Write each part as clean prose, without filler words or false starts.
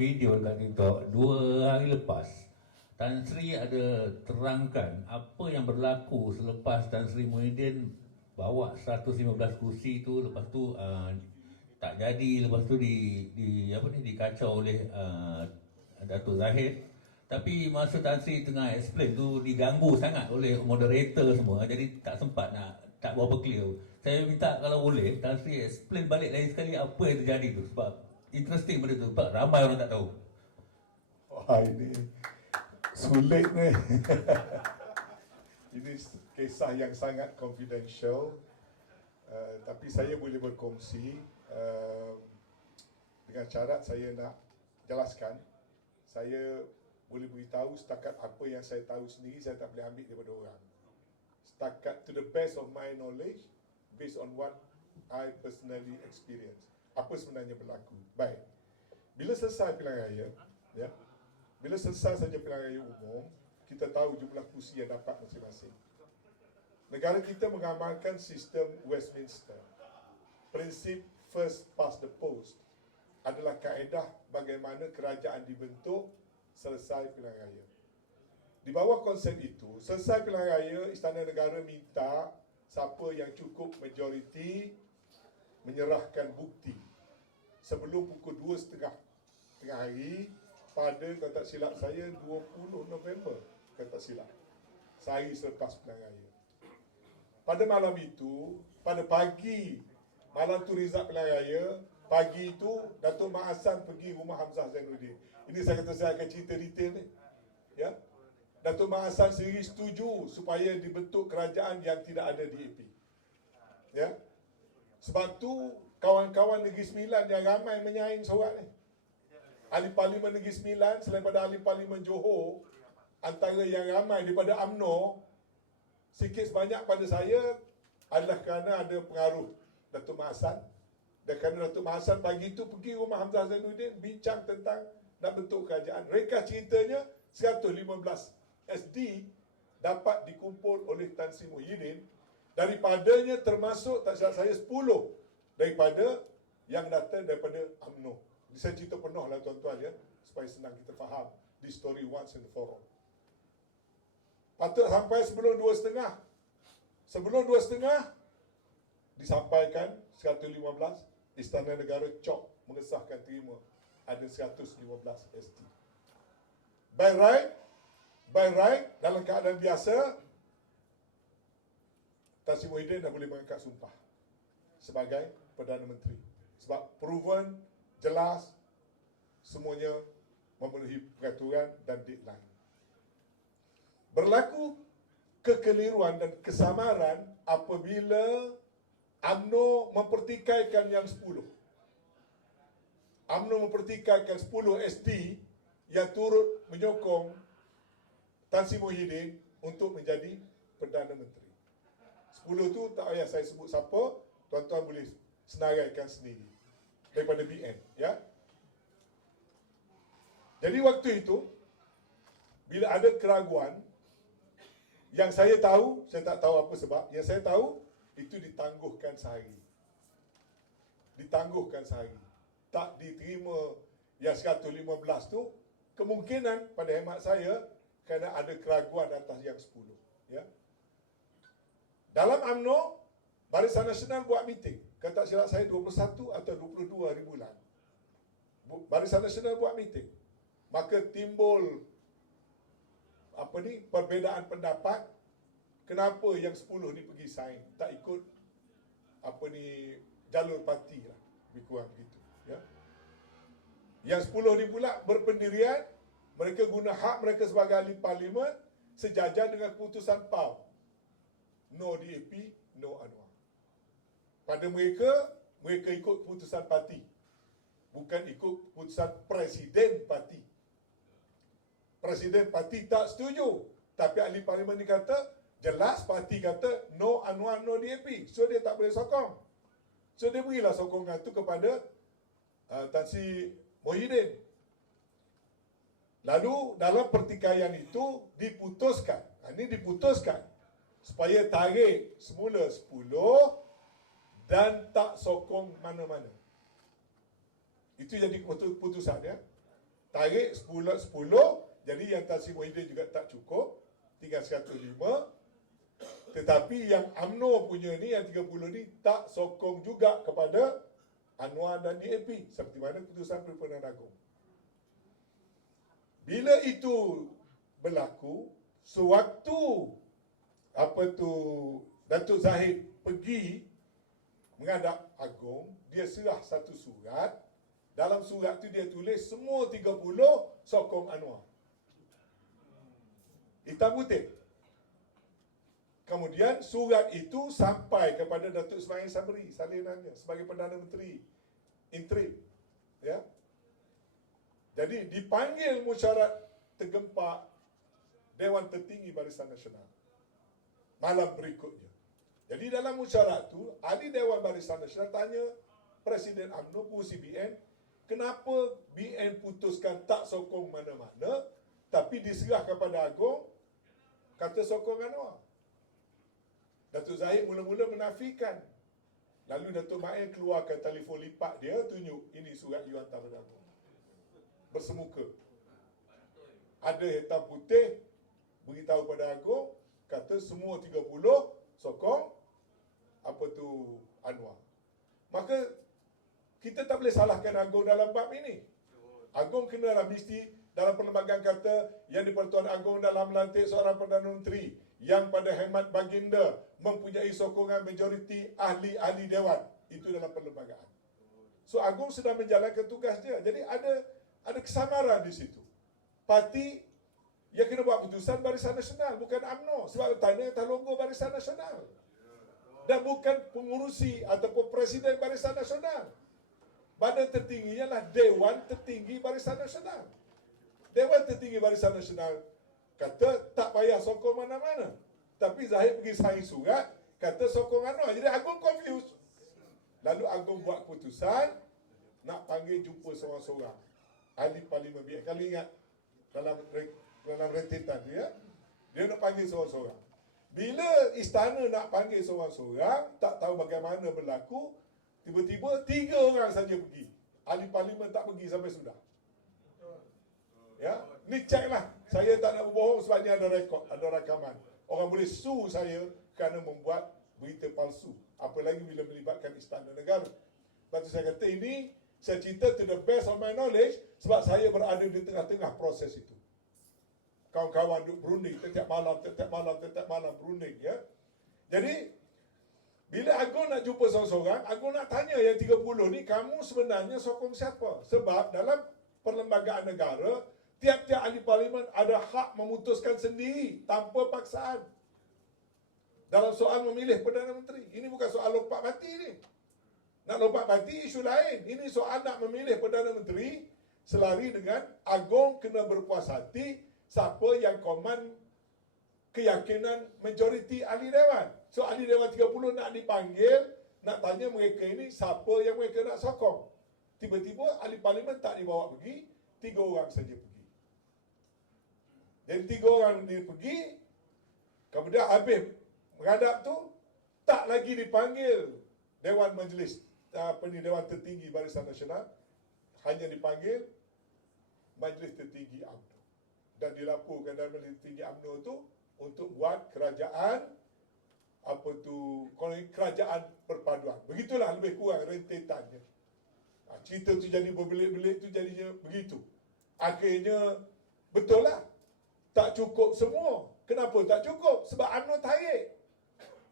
video kat TikTok 2 hari lepas. Tan Sri ada terangkan apa yang berlaku selepas Tan Sri Muhyiddin bawa 115 kursi tu, lepas tu tak jadi, lepas tu dikacau oleh Datuk Zahid. Tapi masa Tan Sri tengah explain tu diganggu sangat oleh moderator semua, jadi tak sempat tak berapa clear. Saya minta kalau boleh Tan Sri explain balik lagi sekali apa yang terjadi tu, sebab interesting benda tu, sebab ramai orang tak tahu. Wah, ini sulit ni. Ini kisah yang sangat confidential, tapi saya boleh berkongsi dengan syarat saya nak jelaskan. Saya boleh beritahu setakat apa yang saya tahu sendiri, saya tak boleh ambil daripada orang. Setakat to the best of my knowledge, based on what I personally experience. Apa sebenarnya berlaku. Baik. Bila selesai pilihan raya, ya. Bila selesai saja pilihan raya umum, kita tahu jumlah kursi yang dapat masing-masing. Negara kita mengamalkan sistem Westminster. Prinsip first past the post adalah kaedah bagaimana kerajaan dibentuk selesai pilihan raya. Di bawah konsep itu, selesai pilihan raya, Istana Negara minta siapa yang cukup majoriti menyerahkan bukti sebelum pukul 2.30 tengah hari pada, kalau tak silap saya, 20 November, kalau tak silap, sehari selepas pilihan raya. Pada malam itu, pada pagi malam tu result pilihan raya, pagi itu Datuk Mak Hassan pergi rumah Hamzah Zainuddin. Ini saya kata saya akan cerita detail ni. Ya. Datuk Mak Hassan sendiri setuju supaya dibentuk kerajaan yang tidak ada DAP. Ya. Sebab tu kawan-kawan Negeri Sembilan yang ramai menyaing sorak ni. Ahli Parlimen Negeri Sembilan selain pada Ahli Parlimen Johor, antara yang ramai daripada UMNO, sikit sebanyak pada saya adalah kerana ada pengaruh Datuk Mak Hassan. Dan kerana Datuk Mak Hassan pagi itu pergi rumah Hamzah Zainuddin bincang tentang nak bentuk kerajaan. Ringkas ceritanya, 115 SD dapat dikumpul oleh Tan Sri Muhyiddin. Daripadanya termasuk, tak silap saya, 10 daripada yang datang daripada UMNO. Saya cerita penuh lah tuan-tuan ya, supaya senang kita faham di story once and for all. Patut sampai sebelum 2.30. Sebelum 2.30 disampaikan 115, Istana Negara cop mengesahkan terima ada 115 ST. By right, dalam keadaan biasa, Tan Sri Muhyiddin dah boleh mengangkat sumpah sebagai Perdana Menteri. Sebab proven, jelas, semuanya memenuhi peraturan dan deadline. Berlaku kekeliruan dan kesamaran apabila UMNO mempertikaikan yang 10. UMNO mempertikaikan 10 ST yang turut menyokong Tan Sri Muhyiddin untuk menjadi Perdana Menteri. 10 tu tak payah saya sebut siapa, tuan-tuan boleh senaraikan sendiri daripada BN, ya. Jadi waktu itu bila ada keraguan, yang saya tahu, saya tak tahu apa sebab, yang saya tahu itu ditangguhkan sehari. Ditangguhkan sehari. Tak diterima yang 115 tu, kemungkinan pada hemat saya kerana ada keraguan atas yang 10, ya. Dalam UMNO, Barisan Nasional buat meeting. Kalau tak silap saya 21 atau 22 hari bulan. Barisan Nasional buat meeting. Maka timbul perbezaan pendapat. Kenapa yang 10 ni pergi sign, tak ikut jalur parti lah, lebih kurang begitu, ya. Yang 10 ni pula berpendirian, mereka guna hak mereka sebagai ahli parlimen sejajar dengan keputusan PAU. No DAP, no Anwar. Pada mereka ikut keputusan parti, bukan ikut keputusan Presiden parti. Presiden parti tak setuju, tapi ahli parlimen ni kata, jelas parti kata no Anwar, no DAP, so dia tak boleh sokong. So dia berilah sokongan itu kepada Tan Sri Muhyiddin. Lalu dalam pertikaian itu diputuskan, supaya tarik semula 10 dan tak sokong mana-mana. Itu jadi keputusan, ya. tarik 10, jadi yang Tan Sri Muhyiddin juga tak cukup, tinggal 105. Tetapi yang UMNO punya ni, yang 30 ni, tak sokong juga kepada Anwar dan DAP, seperti mana keputusan Perhimpunan Agong. Bila itu berlaku, sewaktu Datuk Zahid pergi menghadap Agong, dia serah satu surat. Dalam surat tu dia tulis semua 30 sokong Anwar. Hitam putih. Kemudian surat itu sampai kepada Datuk Ismail Sabri salinannya sebagai Perdana Menteri interim. Ya. Jadi dipanggil mesyuarat tergempak Dewan Tertinggi Barisan Nasional malam berikutnya. Jadi dalam mesyuarat tu, ahli Dewan Barisan Nasional tanya Presiden UMNO, pengurusi BN, kenapa BN putuskan tak sokong mana-mana, tapi diserah kepada Agong, kata sokong Anwar. Datuk Zahid mula-mula menafikan. Lalu Datuk Mail keluarkan telefon lipat dia, tunjuk, ini surat you hantar pada Agong. Bersemuka. Ada hitam putih, beritahu pada Agong, kata semua 30 sokong Anwar. Maka kita tak boleh salahkan Agong dalam bab ini. Agong kenalah mesti dalam perlembagaan kata yang di-Pertuan Agong dalam melantik seorang Perdana Menteri yang pada hemat baginda mempunyai sokongan majoriti ahli-ahli dewan. Itu dalam perlembagaan. So Agong sedang menjalankan tugas dia. Jadi ada kesamaran di situ. Parti yang kena buat keputusan Barisan Nasional, bukan UMNO. Sebab tanya atas logo Barisan Nasional. Dan bukan pengurusi ataupun Presiden Barisan Nasional. Badan tertingginya lah Dewan Tertinggi Barisan Nasional. Dewan Tertinggi Barisan Nasional kata tak payah sokong mana-mana. Tapi Zahid pergi sign surat, kata sokong Anwar. Jadi Agong confused. Lalu Agong buat keputusan nak panggil jumpa seorang-seorang ahli Parlimen BN. Kalau ingat dalam rentetan dia nak panggil seorang-seorang. Bila istana nak panggil seorang-seorang, tak tahu bagaimana berlaku, tiba-tiba 3 orang saja pergi. Ahli Parlimen tak pergi sampai sudah. Ya, ni cek lah. Saya tak nak berbohong sebab ni ada rekod, ada rakaman. Orang boleh sue saya kerana membuat berita palsu. Apalagi bila melibatkan Istana Negara. Lepas tu saya kata ini, saya cerita to the best of my knowledge sebab saya berada di tengah-tengah proses itu. Kawan-kawan duduk berunding setiap malam berunding. Ya. Jadi, bila Agong nak jumpa seorang-seorang, Agong nak tanya yang 30 ni, kamu sebenarnya sokong siapa? Sebab dalam perlembagaan negara, tiap-tiap ahli parlimen ada hak memutuskan sendiri tanpa paksaan. Dalam soal memilih Perdana Menteri. Ini bukan soal lompat mati ni. Nak lompat mati isu lain. Ini soal nak memilih Perdana Menteri selari dengan Agong kena berpuas hati siapa yang koman keyakinan majoriti ahli dewan. So ahli dewan 30 nak dipanggil, nak tanya mereka ini siapa yang mereka nak sokong. Tiba-tiba ahli parlimen tak dibawa pergi, 3 orang saja pergi. Jadi 3 orang ni pergi, kemudian habis menghadap tu, tak lagi dipanggil Dewan Majlis, Dewan Tertinggi Barisan Nasional, hanya dipanggil Majlis Tertinggi UMNO. Dan dilaporkan dalam Majlis Tertinggi UMNO tu untuk buat kerajaan kerajaan perpaduan. Begitulah lebih kurang rentetannya. Cerita tu jadi berbelit-belit tu jadinya begitu. Akhirnya betul lah. Tak cukup semua. Kenapa tak cukup? Sebab UMNO tarik.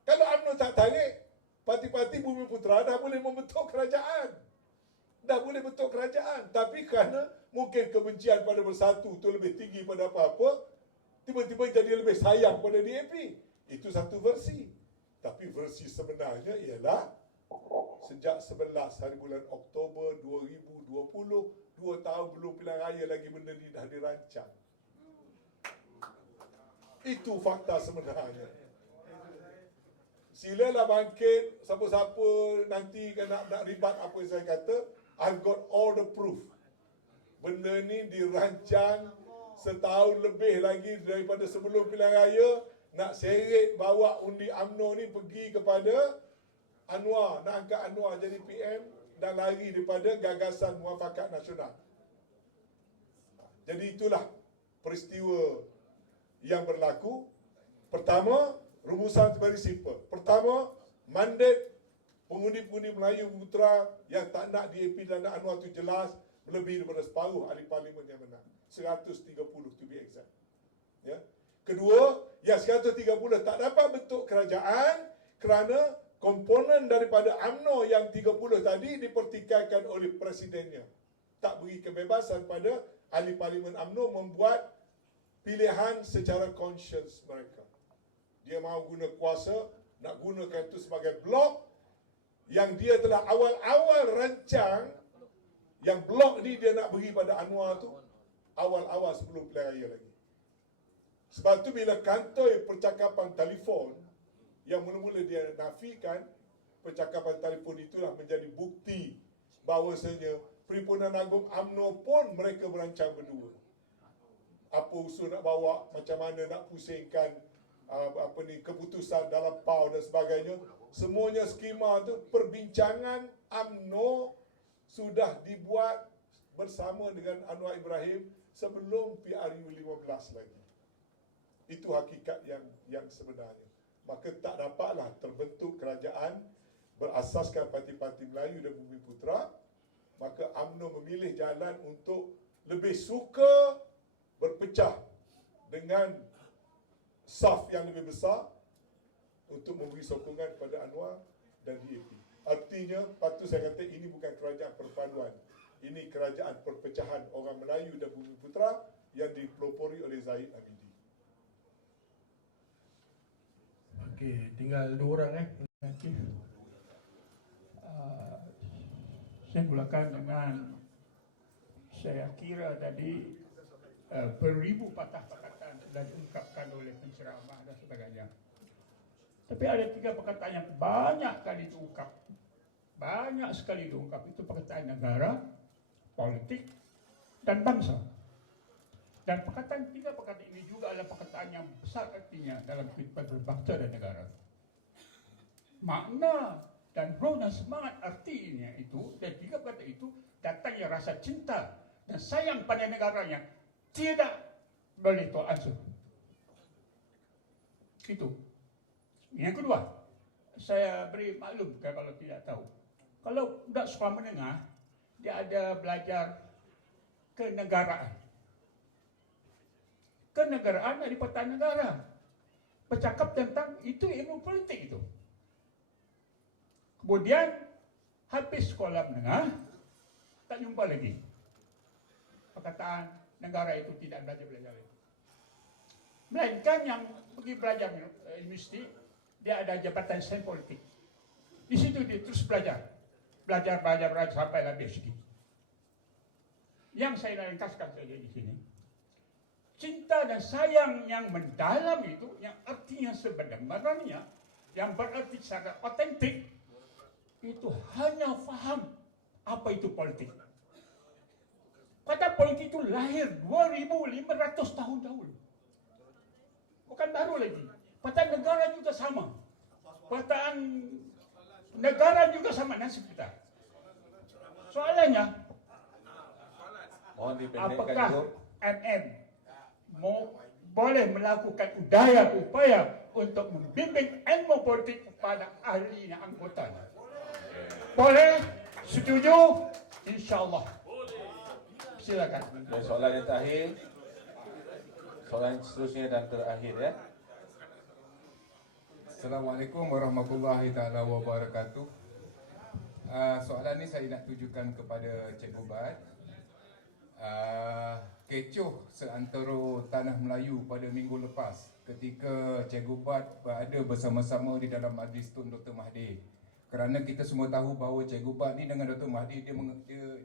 Kalau UMNO tak tarik, parti-parti Bumi Putera dah boleh membentuk kerajaan. Dah boleh bentuk kerajaan. Tapi kerana mungkin kebencian pada Bersatu tu lebih tinggi pada apa-apa, tiba-tiba jadi lebih sayang pada DAP. Itu satu versi. Tapi versi sebenarnya ialah sejak 11 hari bulan Oktober 2020, 2 tahun belum pilihan raya lagi benda ni dah dirancang. Itu fakta sebenarnya. Silalah bangkit, siapa-siapa nanti nak ribat apa yang saya kata, I've got all the proof. Benda ni dirancang setahun lebih lagi daripada sebelum pilihan raya, nak seret bawa undi UMNO ni pergi kepada Anwar, nak angkat Anwar jadi PM dan lari daripada gagasan muafakat nasional. Jadi itulah peristiwa yang berlaku. Pertama, rumusan very simple. Pertama, mandat pengundi-pengundi Melayu Putra yang tak nak DAP dan nak Anwar itu jelas, lebih daripada separuh ahli parlimen yang menang. 130 to be exact. Ya. Kedua, yang 130 tak dapat bentuk kerajaan kerana komponen daripada UMNO yang 30 tadi dipertikaikan oleh presidennya. Tak beri kebebasan pada ahli parlimen UMNO membuat pilihan secara conscience mereka. Dia mahu guna kuasa, nak gunakan itu sebagai blok yang dia telah awal-awal rancang, yang blok ni dia nak beri pada Anwar tu awal-awal sebelum pilihan raya lagi. Sebab tu bila kantoi percakapan telefon yang mula-mula dia nafikan, percakapan telefon itulah menjadi bukti bahawasanya Perhimpunan Agung UMNO pun mereka merancang berdua. Apa usul nak bawa, macam mana nak pusingkan keputusan dalam PAU dan sebagainya. Semuanya skema tu perbincangan UMNO sudah dibuat bersama dengan Anwar Ibrahim sebelum PRU 15 lagi. Itu hakikat yang sebenarnya. Maka tak dapatlah terbentuk kerajaan berasaskan parti-parti Melayu dan Bumi Putra. Maka UMNO memilih jalan untuk lebih suka berpecah dengan saf yang lebih besar untuk memberi sokongan kepada Anwar dan DAP. Artinya, patut saya kata ini bukan kerajaan perpaduan. Ini kerajaan perpecahan orang Melayu dan Bumi Putra yang dipelopori oleh Zahid Hamidi. Okey, tinggal 2 orang nanti. Saya mulakan dengan, saya kira tadi beribu patah perkataan sudah diungkapkan oleh penceramah dan sebagainya. Tapi ada 3 perkataan yang banyak kali diungkap. Banyak sekali diungkap. Itu perkataan negara, politik, dan bangsa. Dan perkataan 3 perkataan ini juga adalah perkataan yang besar artinya dalam kehidupan berbangsa dan negara. Makna dan roh dan semangat artinya itu, dan 3 perkataan itu datangnya rasa cinta dan sayang pada negaranya tidak boleh tolak ansur. Itu. Yang kedua, saya beri maklum kalau tidak tahu. Kalau budak sekolah menengah, dia ada belajar kenegaraan. Kenegaraan dari peta negara. Bercakap tentang itu ilmu politik itu. Kemudian, habis sekolah menengah, tak jumpa lagi. Perkataan negara itu tidak belajar itu. Melainkan yang pergi belajar universiti, dia ada jabatan sains politik. Di situ dia terus belajar. Belajar sampai lah PhD. Yang saya ringkaskan saja di sini. Cinta dan sayang yang mendalam itu, yang artinya sebenarnya, yang berarti secara otentik, itu hanya faham apa itu politik. Kata politik itu lahir 2500 tahun dahulu. Bukan baru lagi. Perkataan negara juga sama. Perkataan negara juga sama nasib kita. Soalannya, apakah MM boleh melakukan upaya untuk membimbing ilmu politik kepada ahli anggotanya? Boleh? Setuju? InsyaAllah. Silakan. Dan soalan yang terakhir, soalan seterusnya dan terakhir ya. Assalamualaikum warahmatullahi taala wabarakatuh. Soalan ni saya nak tujukan kepada Cikgu Bat. Kecoh seantero tanah Melayu pada minggu lepas ketika Cikgu Bat berada bersama-sama di dalam Majlis Tun Dr. Mahathir. Kerana kita semua tahu bahawa Cikgu Bat ni dengan Dr. Mahathir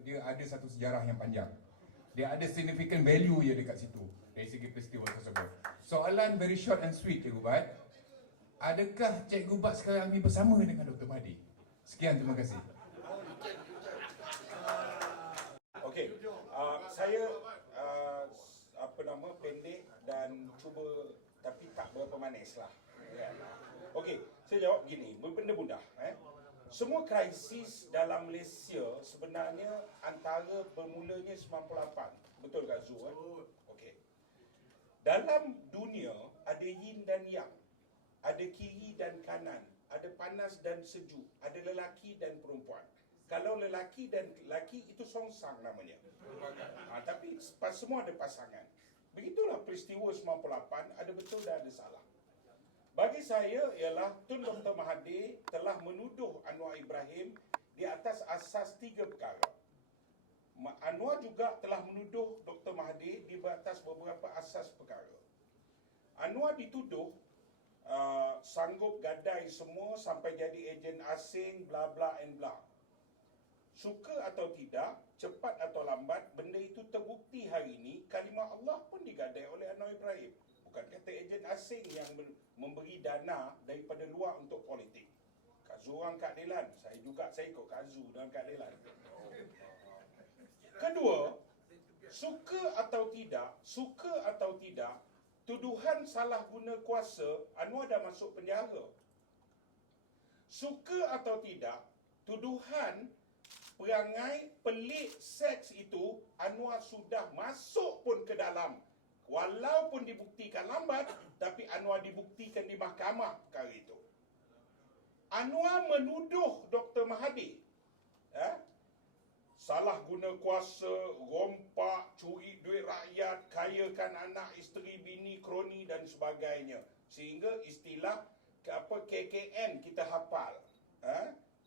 dia ada satu sejarah yang panjang. Dia ada significant value ya dekat situ dari segi peristiwa tersebut. Soalan very short and sweet, Cikgu Bat. Adakah Cikgu Bat sekarang ni bersama dengan Dr. Mahathir? Sekian, terima kasih. Okey, saya pendek dan cuba tapi tak berapa manis lah. Okey, saya jawab gini, benda mudah. Semua krisis dalam Malaysia sebenarnya antara bermulanya 98, Betul Kak Zu? Okey. Dalam dunia ada yin dan yang. Ada kiri dan kanan. Ada panas dan sejuk. Ada lelaki dan perempuan. Kalau lelaki dan lelaki itu songsang namanya. Tapi semua ada pasangan. Begitulah peristiwa 98, ada betul dan ada salah. Bagi saya ialah Tun Dr. Mahathir telah menuduh Anwar Ibrahim di atas asas 3 perkara. Anwar juga telah menuduh Dr. Mahathir di atas beberapa asas perkara. Anwar dituduh sanggup gadai semua sampai jadi ejen asing, bla bla and bla. Suka atau tidak, cepat atau lambat, benda itu terbukti hari ini. Kalimah Allah pun digadai oleh Anwar Ibrahim. Bukan kata ejen asing yang memberi dana daripada luar untuk politik. Kak Zu orang keadilan, saya ikut Kak Zu dalam keadilan. Kedua, suka atau tidak, tuduhan salah guna kuasa, Anwar dah masuk penjara. Suka atau tidak, tuduhan perangai pelik seks itu, Anwar sudah masuk pun ke dalam. Walaupun dibuktikan lambat, tapi Anwar dibuktikan di mahkamah perkara itu. Anwar menuduh Dr. Mahathir salah guna kuasa, rompak, curi duit rakyat, kayakan anak, isteri, bini, kroni dan sebagainya. Sehingga istilah KKN kita hafal.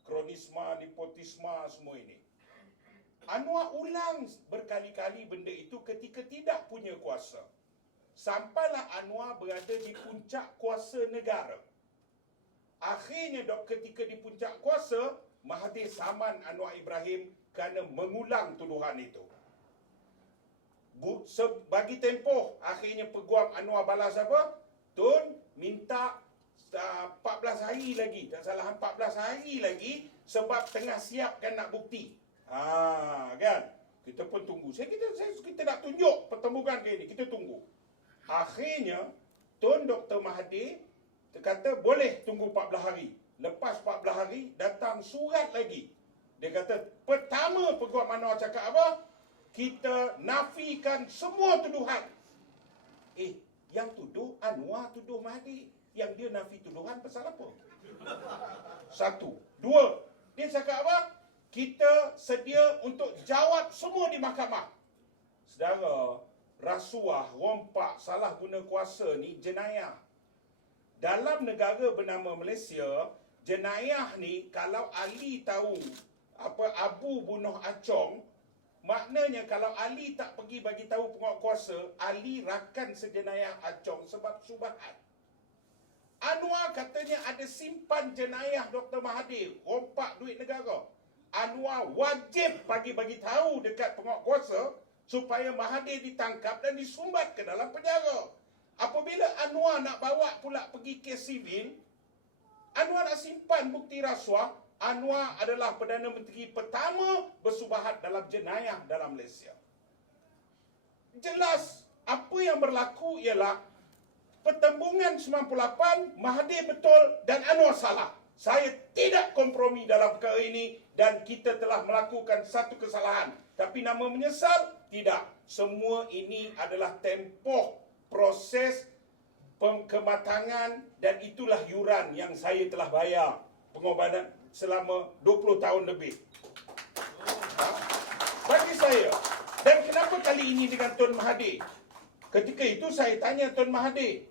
Kronisma, nepotisma, semua ini. Anwar ulang berkali-kali benda itu ketika tidak punya kuasa. Sampailah Anwar berada di puncak kuasa negara. Akhirnya ketika di puncak kuasa, Mahathir saman Anwar Ibrahim kerana mengulang tuduhan itu. Bagi tempoh, akhirnya peguam Anwar balas apa? Tun minta 14 hari lagi, tak salah 14 hari lagi sebab tengah siapkan nak bukti. Kan? Kita pun tunggu. Kita nak tunjuk pertempuran ke ini, kita tunggu. Akhirnya Tun Dr. Mahathir kata boleh tunggu 14 hari. Lepas 14 hari datang surat lagi. Dia kata pertama peguam Anwar cakap apa? Kita nafikan semua tuduhan. Yang tuduh Anwar tuduh Mahathir. Yang dia nafi tuduhan pasal apa? 1. 2. Dia cakap apa? Kita sedia untuk jawab semua di mahkamah. Saudara, rasuah, rompak, salah guna kuasa ni jenayah. Dalam negara bernama Malaysia, jenayah ni kalau Ali tahu Abu bunuh Acong, maknanya kalau Ali tak pergi bagi tahu penguatkuasa, Ali rakan sejenayah Acong sebab syubhat. Anwar katanya ada simpan jenayah Dr. Mahathir, rompak duit negara. Anwar wajib bagi tahu dekat penguatkuasa supaya Mahathir ditangkap dan disumbat ke dalam penjara. Apabila Anwar nak bawa pula pergi kes sivil, Anwar nak simpan bukti rasuah. Anwar adalah Perdana Menteri pertama bersubahat dalam jenayah dalam Malaysia. Jelas apa yang berlaku ialah pertembungan 98, Mahathir betul dan Anwar salah. Saya tidak kompromi dalam perkara ini dan kita telah melakukan satu kesalahan. Tapi nama menyesal? Tidak. Semua ini adalah tempoh proses kematangan dan itulah yuran yang saya telah bayar pengorbanan selama 20 tahun lebih. Bagi saya, dan kenapa kali ini dengan Tun Mahathir? Ketika itu saya tanya Tun Mahathir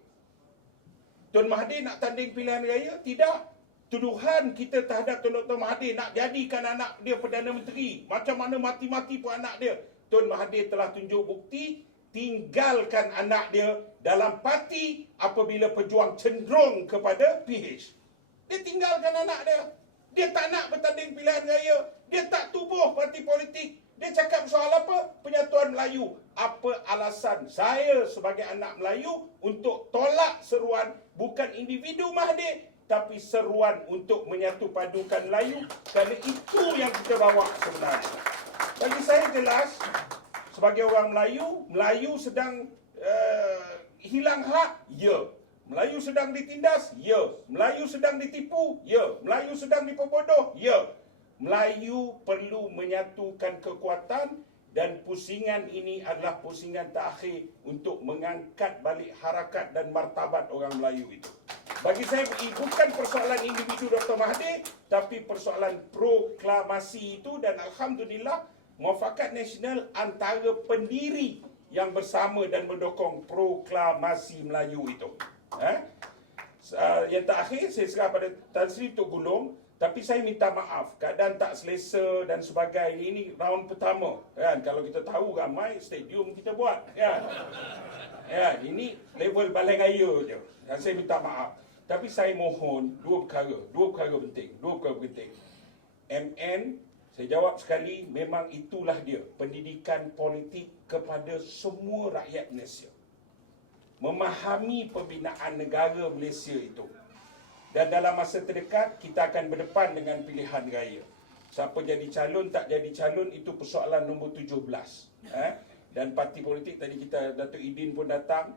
nak tanding pilihan raya? Tidak. Tuduhan kita terhadap Tun Dr. Mahathir nak jadikan anak dia Perdana Menteri. Macam mana mati-mati pun anak dia. Tun Mahathir telah tunjuk bukti tinggalkan anak dia dalam parti apabila pejuang cenderung kepada PH. Dia tinggalkan anak dia. Dia tak nak bertanding pilihan raya. Dia tak tubuh parti politik. Dia cakap soal apa? Penyatuan Melayu. Apa alasan saya sebagai anak Melayu untuk tolak seruan bukan individu Mahathir, tapi seruan untuk menyatu padukan Melayu? Kerana itu yang kita bawa sebenarnya. Bagi saya jelas, sebagai orang Melayu sedang hilang hak? Ya. Melayu sedang ditindas? Ya. Melayu sedang ditipu? Ya. Melayu sedang diperbodoh? Ya. Melayu perlu menyatukan kekuatan dan pusingan ini adalah pusingan terakhir untuk mengangkat balik harakat dan martabat orang Melayu itu. Bagi saya bukan persoalan individu Dr. Mahathir, tapi persoalan proklamasi itu, dan Alhamdulillah Muafakat Nasional antara pendiri yang bersama dan mendukung proklamasi Melayu itu. Yang terakhir saya serah pada Tan Sri Tok Gulong. Tapi saya minta maaf, keadaan tak selesa dan sebagainya. Ini round pertama, kan? Kalau kita tahu ramai, stadium kita buat, kan? Ya, ini level balai raya je. Dan saya minta maaf. Tapi saya mohon dua perkara penting. MN, saya jawab sekali, memang itulah dia, pendidikan politik kepada semua rakyat Malaysia. Memahami pembinaan negara Malaysia itu. Dan dalam masa terdekat, kita akan berdepan dengan pilihan raya. Siapa jadi calon, tak jadi calon, itu persoalan nombor 17. Dan parti politik, tadi Datuk Idin pun datang.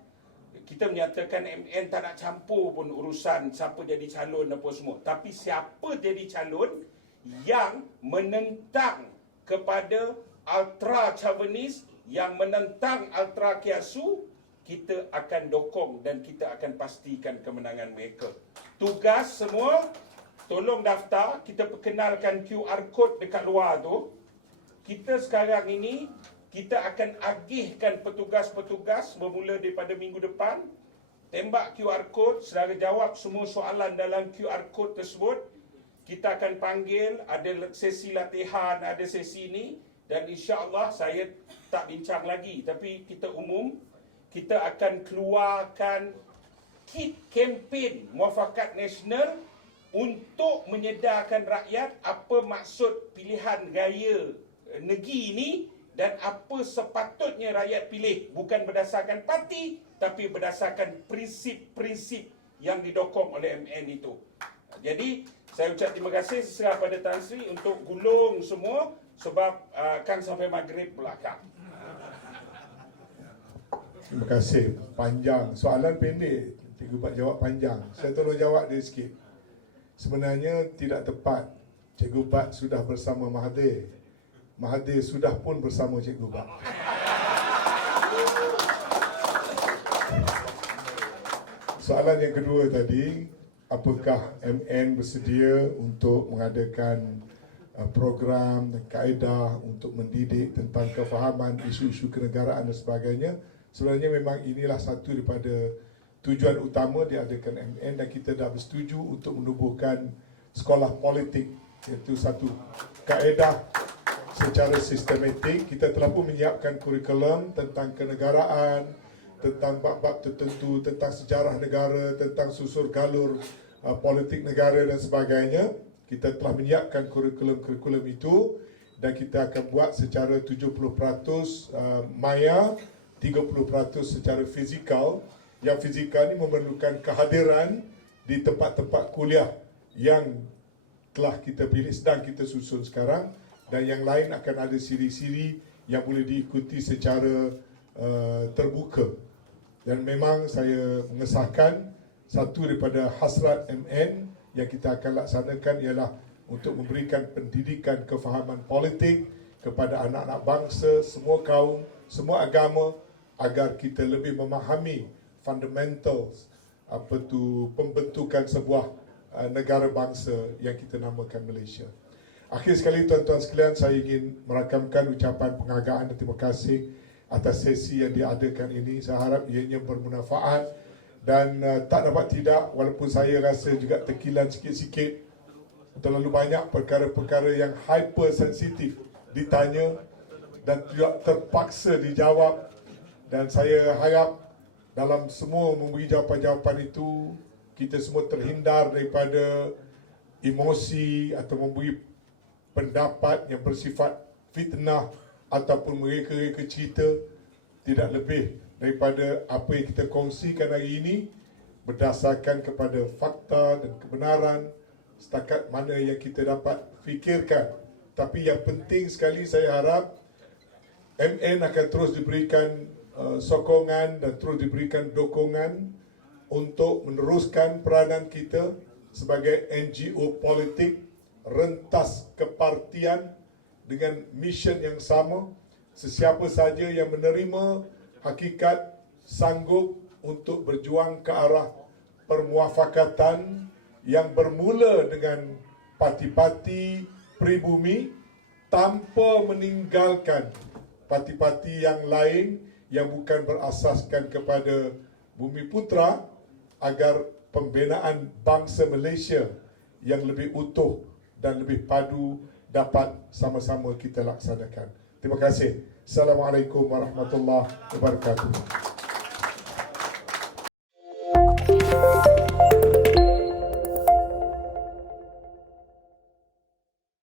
Kita menyatakan MN tak nak campur pun urusan siapa jadi calon apa semua. Tapi siapa jadi calon yang menentang kepada ultra chauvinis, yang menentang ultra kiasu, kita akan dokong dan kita akan pastikan kemenangan mereka. Tugas semua, tolong daftar, kita perkenalkan QR code dekat luar tu. Kita sekarang ini, kita akan agihkan petugas-petugas bermula daripada minggu depan. Tembak QR code, saudara jawab semua soalan dalam QR code tersebut. Kita akan panggil, ada sesi latihan, ada sesi ini. Dan insya-Allah saya tak bincang lagi, tapi kita umum, kita akan keluarkan kit kempen Muafakat Nasional untuk menyedarkan rakyat apa maksud pilihan raya negeri ini dan apa sepatutnya rakyat pilih, bukan berdasarkan parti tapi berdasarkan prinsip-prinsip yang didokong oleh MN itu. Jadi saya ucap terima kasih seserah pada Tan Sri untuk gulung semua sebab kan sampai maghrib belakang. Terima kasih. Panjang. Soalan pendek. Cikgu Bat jawab panjang. Saya tolong jawab dia sikit. Sebenarnya tidak tepat. Cikgu Bat sudah bersama Mahathir. Mahathir sudah pun bersama Cikgu Bat. Soalan yang kedua tadi, apakah MN bersedia untuk mengadakan program dan kaedah untuk mendidik tentang kefahaman isu-isu kenegaraan dan sebagainya? Sebenarnya memang inilah satu daripada tujuan utama diadakan MN, dan kita dah bersetuju untuk menubuhkan sekolah politik, iaitu satu kaedah secara sistematik. Kita telah pun menyiapkan kurikulum tentang kenegaraan, tentang bab-bab tertentu, tentang sejarah negara, tentang susur galur politik negara dan sebagainya. Kita telah menyiapkan kurikulum itu dan kita akan buat secara 70% maya, 30% secara fizikal. Yang fizikal ini memerlukan kehadiran di tempat-tempat kuliah yang telah kita pilih, sedang kita susun sekarang, dan yang lain akan ada siri-siri yang boleh diikuti secara terbuka. Dan memang saya mengesahkan satu daripada hasrat MN yang kita akan laksanakan ialah untuk memberikan pendidikan kefahaman politik kepada anak-anak bangsa, semua kaum, semua agama, agar kita lebih memahami fundamentals pembentukan sebuah negara bangsa yang kita namakan Malaysia. Akhir sekali tuan-tuan sekalian, saya ingin merakamkan ucapan penghargaan dan terima kasih atas sesi yang diadakan ini. Saya harap ianya bermanfaat dan tak dapat tidak, walaupun saya rasa juga terkilan sikit-sikit, terlalu banyak perkara-perkara yang hypersensitif ditanya dan tidak terpaksa dijawab. Dan saya harap dalam semua memberi jawapan-jawapan itu, kita semua terhindar daripada emosi atau memberi pendapat yang bersifat fitnah ataupun mereka-reka cerita. Tidak lebih daripada apa yang kita kongsikan hari ini berdasarkan kepada fakta dan kebenaran setakat mana yang kita dapat fikirkan. Tapi yang penting sekali, saya harap MN akan terus diberikan sokongan dan terus diberikan dokongan untuk meneruskan peranan kita sebagai NGO politik rentas kepartian dengan mission yang sama, sesiapa saja yang menerima hakikat sanggup untuk berjuang ke arah permuafakatan yang bermula dengan parti-parti pribumi tanpa meninggalkan parti-parti yang lain yang bukan berasaskan kepada Bumi Putra, agar pembinaan bangsa Malaysia yang lebih utuh dan lebih padu dapat sama-sama kita laksanakan. Terima kasih. Assalamualaikum warahmatullahi wabarakatuh.